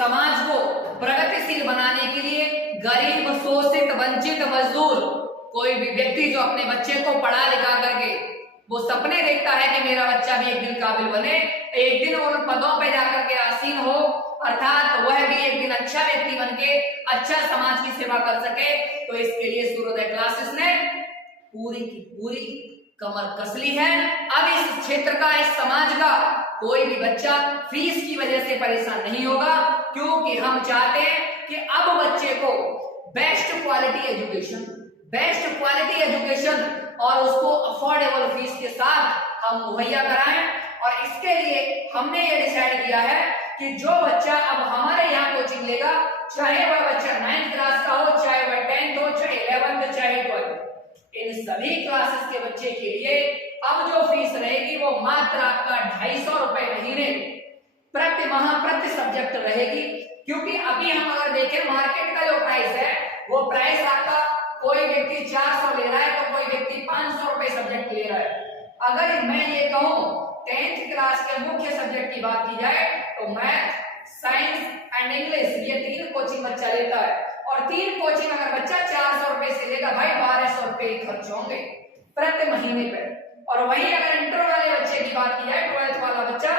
समाज को प्रगतिशील बनाने के लिए गरीब, शोषित, वंचित, मजदूर, कोई भी व्यक्ति जो अपने बच्चे को पढ़ा लिखा करके वो सपने देखता है कि मेरा बच्चा भी एक दिन काबिल बने, एक दिन उन पदों पे जाकर के आसीन हो, अर्थात वह भी एक दिन अच्छा व्यक्ति बन के अच्छा समाज की सेवा कर सके, तो इसके लिए सूर्योदय क्लासेस ने पूरी की पूरी कमर कस ली है। अब इस क्षेत्र का, इस समाज का कोई भी बच्चा फीस की वजह से परेशान नहीं होगा, क्योंकि हम चाहते हैं कि अब बच्चे को बेस्ट क्वालिटी एजुकेशन और उसको अफोर्डेबल फीस के साथ हम मुहैया कराएं। और इसके लिए हमने ये डिसाइड किया है कि जो बच्चा अब हमारे यहाँ कोचिंग लेगा, चाहे वह बच्चा 9th क्लास का हो, चाहे वह 10th हो, चाहे 11th, चाहे 12th, इन सभी क्लासेस के बच्चे के लिए अब जो फीस रहेगी वो मात्र आपका 250 रुपए महीने प्रति माह प्रति सब्जेक्ट रहेगी। क्योंकि अभी हम अगर देखें मार्केट का जो प्राइस है वो प्राइस आपका कोई व्यक्ति 400 ले रहा है तो कोई व्यक्ति 500 रुपए सब्जेक्ट ले रहा है। अगर मैं ये कहूं 10th क्लास के मुख्य सब्जेक्ट की बात की जाए तो मैथ, साइंस एंड इंग्लिश, ये 3 कोचिंग बच्चा लेता है, और 3 कोचिंग अगर बच्चा 400 रुपए से लेगा, भाई 1200 रुपए खर्च होंगे प्रति महीने पे। और वहीं अगर इंटर वाले बच्चे की बात की जाए, 12th वाला बच्चा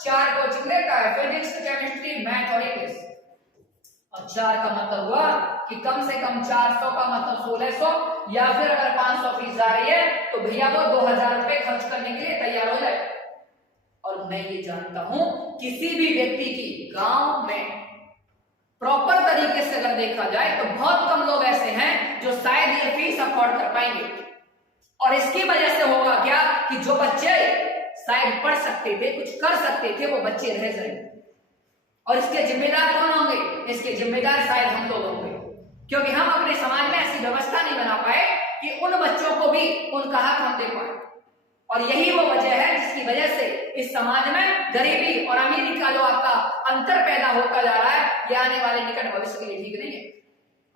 4 कोचिंग लेता है, फिजिक्स, केमिस्ट्री, मैथ और इंग्लिश, और 4 का मतलब हुआ कि कम से कम 400 का मतलब 1600, या फिर अगर 500 फीस आ रही है तो भैया वो 2000 रुपए खर्च करने के लिए तैयार हो जाए। और मैं ये जानता हूं किसी भी व्यक्ति की गांव में प्रॉपर तरीके से अगर देखा जाए तो बहुत कम लोग ऐसे हैं जो शायद ये फीस अफोर्ड कर पाएंगे। और इसकी वजह से होगा क्या कि जो बच्चे शायद पढ़ सकते थे, कुछ कर सकते थे, वो बच्चे रह जाएंगे। और इसके जिम्मेदार कौन होंगे? इसके जिम्मेदार शायद हम लोग होंगे, क्योंकि हम अपने समाज में ऐसी व्यवस्था नहीं बना पाए कि उन बच्चों को भी उनका हक हम दे पाए। और यही वो वजह है जिसकी वजह से इस समाज में गरीबी और अमीरी का जो आपका अंतर पैदा होता जा रहा है, ये आने वाले निकट भविष्य के लिए ठीक नहीं है।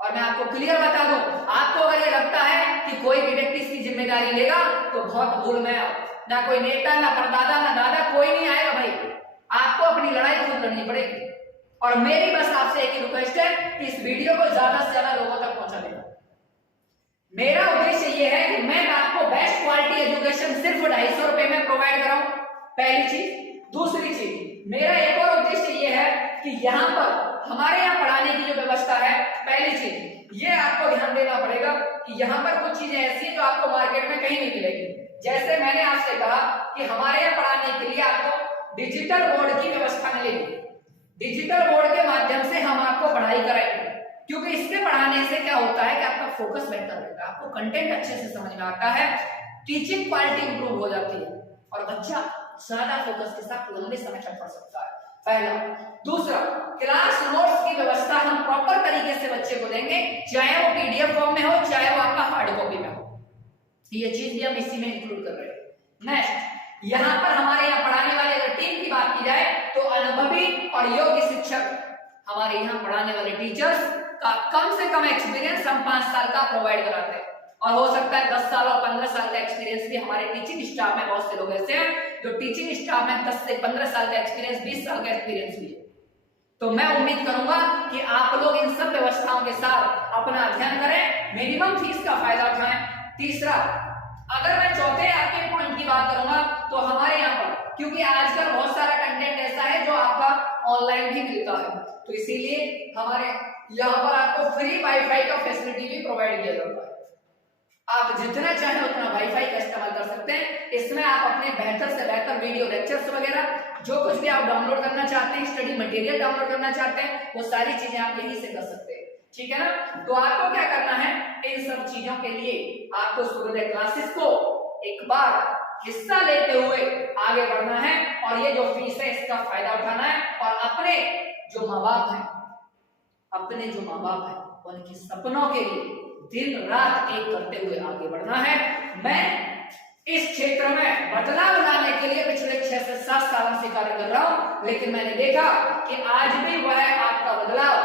और मैं आपको क्लियर बता दूं, आपको अगर ये लगता है कि कोई भी व्यक्ति इसकी जिम्मेदारी लेगा तो बहुत भूल में आओ। ना कोई नेता, ना परदादा, ना दादा, कोई नहीं आएगा भाई, आपको अपनी लड़ाई खुद लड़नी पड़ेगी। और मेरी बस आपसे एक ही रिक्वेस्ट है कि इस वीडियो को ज्यादा से ज्यादा लोगों तक पहुंचा देना। मेरा उद्देश्य ये है कि मैं आपको बेस्ट क्वालिटी एजुकेशन सिर्फ 250 रुपए में प्रोवाइड कराऊं, पहली चीज। दूसरी चीज, मेरा एक और उद्देश्य ये है कि यहाँ पर हमारे यहाँ पढ़ाने की जो व्यवस्था है, पहली चीज ये आपको ध्यान देना पड़ेगा कि यहाँ पर कुछ चीजें ऐसी जो आपको मार्केट में कहीं नहीं मिलेगी। जैसे मैंने आपसे कहा कि हमारे यहाँ पढ़ाने के लिए आपको डिजिटल बोर्ड की व्यवस्था मिलेगी। डिजिटल बोर्ड के माध्यम से हम आपको पढ़ाई कराएंगे, क्योंकि इसके पढ़ाने से क्या होता है कि आपका फोकस बेहतर रहेगा, आपको कंटेंट अच्छे से समझ में आता है, टीचिंग क्वालिटी इंप्रूव हो जाती है और बच्चा ज्यादा फोकस के साथ लंबे समय तक पढ़ सकता है, पहला। दूसरा, क्लास नोट्स की व्यवस्था हम प्रॉपर तरीके से बच्चे को देंगे, चाहे वो पीडीएफ फॉर्म में हो, चाहे वो आपका हार्ड कॉपी में हो। ये चीज भी हम इसी में इंक्लूड कर रहे हैं। नेक्स्ट, यहाँ पर हमारे यहाँ पढ़ाने वाले अगर टीम की बात की जाए तो अनुभवी और योग्य शिक्षक, हमारे यहाँ पढ़ाने वाले टीचर्स का कम से कम एक्सपीरियंस हम 5 साल का प्रोवाइड कराते हैं, और हो सकता है 10 साल और 15 साल का एक्सपीरियंस भी हमारे टीचिंग स्टाफ में। बहुत से लोग ऐसे हैं जो टीचिंग स्टाफ में 10 से 15 साल का एक्सपीरियंस, 20 साल का एक्सपीरियंस भी है। तो मैं उम्मीद करूंगा कि आप लोग इन सब व्यवस्थाओं के साथ अपना अध्ययन करें, मिनिमम फीस का फायदा उठाएं। तीसरा, अगर मैं चौथे आपके पॉइंट की बात करूंगा तो हमारे यहाँ पर, क्योंकि आजकल बहुत सारा कंटेंट ऐसा है जो आपका ऑनलाइन भी मिलता है, तो इसीलिए हमारे यहाँ पर आपको फ्री वाईफाई का फैसिलिटी भी प्रोवाइड किया जाता है। आप जितना चाहें उतना वाईफाई का इस्तेमाल कर सकते हैं। इसमें आप अपने बेहतर से बेहतर वीडियो लेक्चर्स वगैरह जो कुछ भी आप डाउनलोड करना चाहते हैं, स्टडी मटेरियल डाउनलोड करना चाहते हैं, वो सारी चीजें आप यहीं से कर सकते हैं, ठीक है ना। तो आपको क्या करना है, इन सब चीजों के लिए आपको सूर्योदय क्लासेस को एक बार हिस्सा लेते हुए आगे बढ़ना है, और ये जो फीस है इसका फायदा उठाना है, और अपने जो माँ बाप हैं उनके सपनों के लिए दिन रात एक करते हुए आगे बढ़ना है। मैं इस क्षेत्र में बदलाव लाने के लिए पिछले 6 से 7 सालों से कार्य कर रहा हूं, लेकिन मैंने देखा कि आज भी वह आपका बदलाव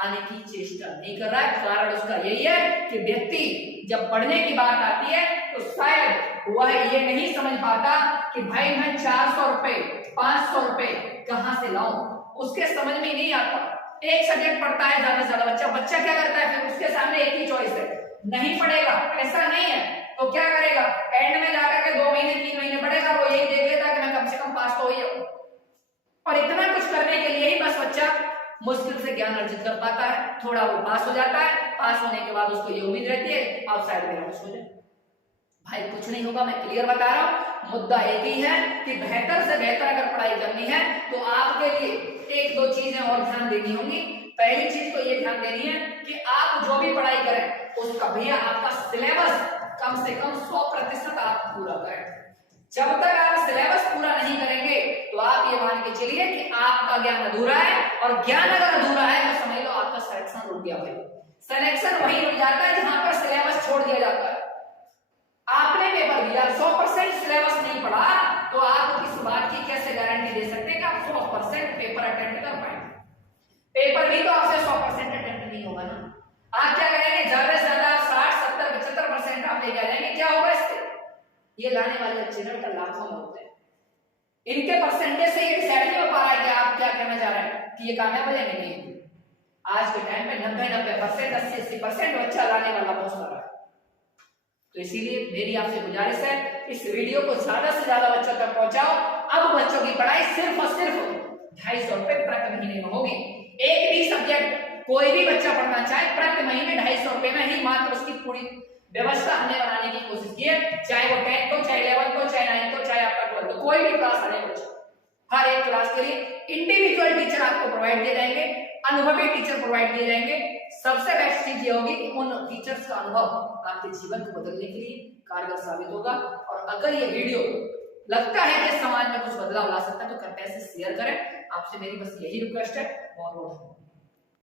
आने की चेष्टा नहीं कर रहा है। कारण उसका यही है कि व्यक्ति जब पढ़ने की बात आती है तो शायद वह ये नहीं समझ पाता कि भाई मैं 400 रुपए 500 रुपए कहां से लाऊं। उसके समझ में नहीं आता, एक सब्जेक्ट पढ़ता है ज्यादा से ज्यादा बच्चा क्या करता है, फिर उसके सामने एक ही चॉइस है, नहीं पढ़ेगा, ऐसा नहीं है, तो क्या करेगा, एंड में जाकर के 2 महीने 3 महीने पढ़ेगा, वो यही देख लेता है कि मैं कम से कम पास तो हो ही जाऊं। और इतना कुछ करने के लिए ही बस बच्चा मुश्किल से ज्ञान अर्जित कर पाता है, थोड़ा वो पास हो जाता है, पास होने के बाद उसको ये उम्मीद रहती है अब शायद मेरा कुछ हो जाए। भाई कुछ नहीं होगा, मैं क्लियर बता रहा हूं, मुद्दा एक ही है कि बेहतर से बेहतर अगर पढ़ाई करनी है तो आपके लिए 1-2 चीजें और ध्यान देनी होंगी। पहली चीज तो ये ध्यान देनी है कि आप जो भी पढ़ाई करें उसका भैया आपका सिलेबस कम से कम 100% आप पूरा करें। जब तक आप सिलेबस पूरा नहीं करेंगे तो आप ये मान के चलिए कि आपका ज्ञान अधूरा है, और ज्ञान अगर अधूरा है तो समझ लो आपका सिलेक्शन रुक गया। भाई सिलेक्शन वहीं रुक जाता है जहां पर सिलेबस छोड़ दिया जाता है। आपने पेपर दिया, 100% सिलेबस नहीं पढ़ा, तो आप इस बात की कैसे गारंटी दे सकते हैं कि आप 100% पेपर अटेंड कर पाएंगे? पेपर भी तो आपसे 100% अटेंड नहीं होगा ना। आप क्या करेंगे, ज्यादा से ज्यादा 60, 70, 75% आप लेके आ जाएंगे, क्या होगा इससे? ये लाने वाले बच्चे ना लाखों में होते हैं, इनके परसेंटेज से ये डिसाइड नहीं हो पा रहा है कि आप क्या कहना चाह रहे हैं कि ये कामयाब हो जाएंगे। नहीं, आज के टाइम पे 90% 80% बच्चा लाने वाला बहुत सारा है। तो इसीलिए मेरी आपसे गुजारिश है, इस वीडियो को ज्यादा से ज्यादा बच्चों तक पहुंचाओ। अब बच्चों की पढ़ाई सिर्फ और सिर्फ 250 रुपए प्रति महीने में होगी। एक भी सब्जेक्ट कोई भी बच्चा पढ़ना चाहे प्रति महीने 250 रुपए में ही मात्र उसकी पूरी व्यवस्था हमने बनाने की कोशिश की है, चाहे वो 10th हो, चाहे 11th हो, चाहे 9th हो, चाहे आपका 12th हो, कोई भी क्लास आने बच्चा, हर एक क्लास के लिए इंडिविजुअल टीचर आपको प्रोवाइड किए जाएंगे, अनुभवी टीचर प्रोवाइड किए जाएंगे। सबसे बेस्ट चीज ये होगी कि उन टीचर्स का अनुभव आपके जीवन को बदलने के लिए कारगर साबित होगा। और अगर ये वीडियो लगता है कि समाज में कुछ बदलाव ला सकता है तो कृपया इसे शेयर करें। आपसे मेरी बस यही रिक्वेस्ट है। बहुत बहुत धन्यवाद।